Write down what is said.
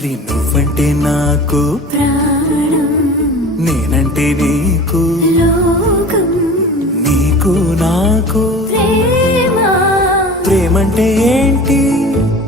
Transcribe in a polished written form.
మరి నువ్వంటే నాకు ప్రాణం, నేనంటే నీకు లోకం, నీకు నాకు ప్రేమ. ప్రేమంటే ఏంటి